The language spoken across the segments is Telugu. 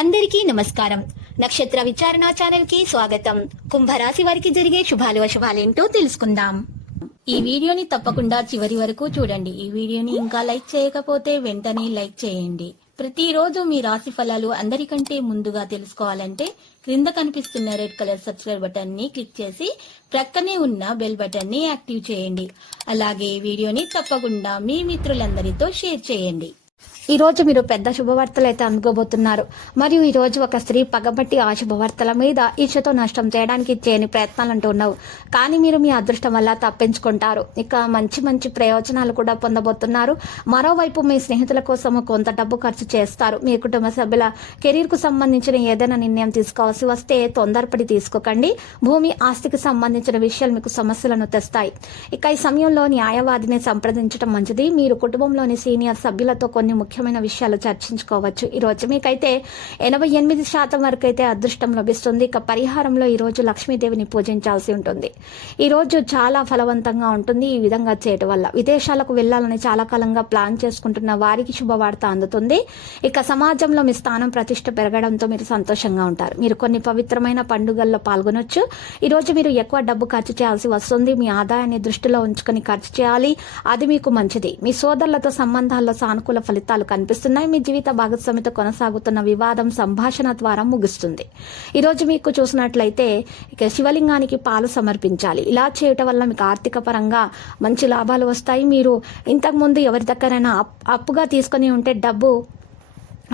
అందరికీ నమస్కారం. నక్షత్ర విచారణ ఛానల్ కి స్వాగతం. కుంభరాశి వారికి జరిగే శుభాలు అశుభాలేంటో తెలుసుకుందాం. ఈ వీడియోని తప్పకుండా చివరి వరకు చూడండి. ఈ వీడియోని ఇంకా లైక్ చేయకపోతే వెంటనే లైక్ చేయండి. ప్రతిరోజు మీ రాశి ఫలాలు అందరికంటే ముందుగా తెలుసుకోవాలంటే క్రింద కనిపిస్తున్న రెడ్ కలర్ సబ్స్క్రైబ్ బటన్ ని క్లిక్ చేసి ప్రక్కనే ఉన్న బెల్ బటన్ ని యాక్టివ్ చేయండి. అలాగే ఈ వీడియోని తప్పకుండా మీ మిత్రులందరితో షేర్ చేయండి. ఈ రోజు మీరు పెద్ద శుభవార్తలు అయితే అందుకోబోతున్నారు. మరియు ఈ రోజు ఒక స్త్రీ పగబట్టి ఆ శుభవార్తల మీద ఈర్ష్యతో నష్టం చేయడానికి చేయని ప్రయత్నాలు అంటూ ఉన్నావు. కానీ మీరు మీ అదృష్టం వల్ల తప్పించుకుంటారు. ఇక మంచి మంచి ప్రయోజనాలు కూడా పొందబోతున్నారు. మరోవైపు మీ స్నేహితుల కోసం కొంత డబ్బు ఖర్చు చేస్తారు. మీ కుటుంబ సభ్యుల కెరీర్ కు సంబంధించిన ఏదైనా నిర్ణయం తీసుకోవాల్సి వస్తే తొందరపడి తీసుకోకండి. భూమి ఆస్తికి సంబంధించిన విషయాలు మీకు సమస్యలను తెస్తాయి. ఇక ఈ సమయంలో న్యాయవాదిని సంప్రదించడం మంచిది. మీరు కుటుంబంలోని సీనియర్ సభ్యులతో కొన్ని ముఖ్యమైన విషయాలు చర్చించుకోవచ్చు. ఈ రోజు మీకైతే 88% వరకు అయితే అదృష్టం లభిస్తుంది. ఇక పరిహారంలో ఈ రోజు లక్ష్మీదేవిని పూజించాల్సి ఉంటుంది. ఈ రోజు చాలా ఫలవంతంగా ఉంటుంది. ఈ విధంగా చేయటం వల్ల విదేశాలకు వెళ్లాలని చాలా కాలంగా ప్లాన్ చేసుకుంటున్న వారికి శుభవార్త అందుతుంది. ఇక సమాజంలో మీ స్థానం ప్రతిష్ట పెరగడంతో మీరు సంతోషంగా ఉంటారు. మీరు కొన్ని పవిత్రమైన పండుగల్లో పాల్గొనొచ్చు. ఈ రోజు మీరు ఎక్కువ డబ్బు ఖర్చు చేయాల్సి వస్తుంది. మీ ఆదాయాన్ని దృష్టిలో ఉంచుకొని ఖర్చు చేయాలి. అది మీకు మంచిది. మీ సోదరులతో సంబంధాల్లో సానుకూల ఫలితాలు కనిపిస్తున్నాయి. మీ జీవిత భాగస్వామితో కొనసాగుతున్న వివాదం సంభాషణ ద్వారా ముగుస్తుంది. ఈ రోజు మీకు చూసినట్లయితే ఇక శివలింగానికి పాలు సమర్పించాలి. ఇలా చేయటం వల్ల మీకు ఆర్థిక పరంగా మంచి లాభాలు వస్తాయి. మీరు ఇంతకు ముందు ఎవరి దగ్గరైనా అప్పుగా తీసుకుని ఉంటే డబ్బు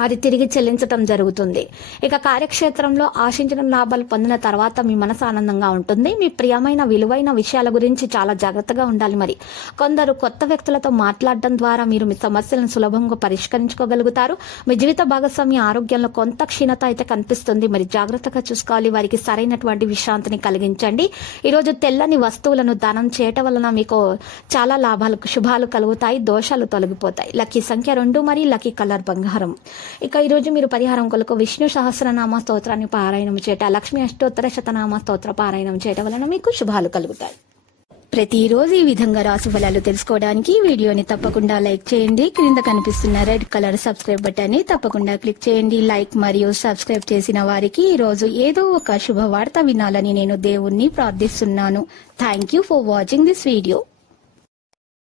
అది తిరిగి చెల్లించటం జరుగుతుంది. ఇక కార్యక్షేత్రంలో ఆశించిన లాభాలు పొందిన తర్వాత మీ మనసు ఆనందంగా ఉంటుంది. మీ ప్రియమైన విలువైన విషయాల గురించి చాలా జాగ్రత్తగా ఉండాలి. మరి కొందరు కొత్త వ్యక్తులతో మాట్లాడడం ద్వారా మీరు మీ సమస్యలను సులభంగా పరిష్కరించుకోగలుగుతారు. మీ జీవిత భాగస్వామి ఆరోగ్యంలో కొంత క్షీణత అయితే కనిపిస్తుంది. మరి జాగ్రత్తగా చూసుకోవాలి. వారికి సరైనటువంటి విశ్రాంతిని కలిగించండి. ఈరోజు తెల్లని వస్తువులను దానం చేయటం వలన మీకు చాలా లాభాలు శుభాలు కలుగుతాయి. దోషాలు తొలగిపోతాయి. లక్కీ సంఖ్య 2 మరియు లక్కీ కలర్ బంగారం. ఇక ఈరోజు మీరు పరిహారం కొరకు విష్ణు సహస్రనామ స్తోత్రాన్ని పారాయణం చేయట, లక్ష్మీ అష్టోత్తర శతనామ స్తోత్ర పారాయణం చేయటం వలన మీకు శుభాలు కలుగుతాయి. ప్రతిరోజు ఈ విధంగా రాశి ఫలాలు తెలుసుకోవడానికి వీడియోని తప్పకుండా లైక్ చేయండి. క్రింద కనిపిస్తున్న రెడ్ కలర్ సబ్స్క్రైబ్ బటన్ ని తప్పకుండా క్లిక్ చేయండి. లైక్ మరియు సబ్స్క్రైబ్ చేసిన వారికి ఈ రోజు ఏదో ఒక శుభవార్త వినాలని నేను దేవుణ్ణి ప్రార్థిస్తున్నాను. Thank you for watching this video.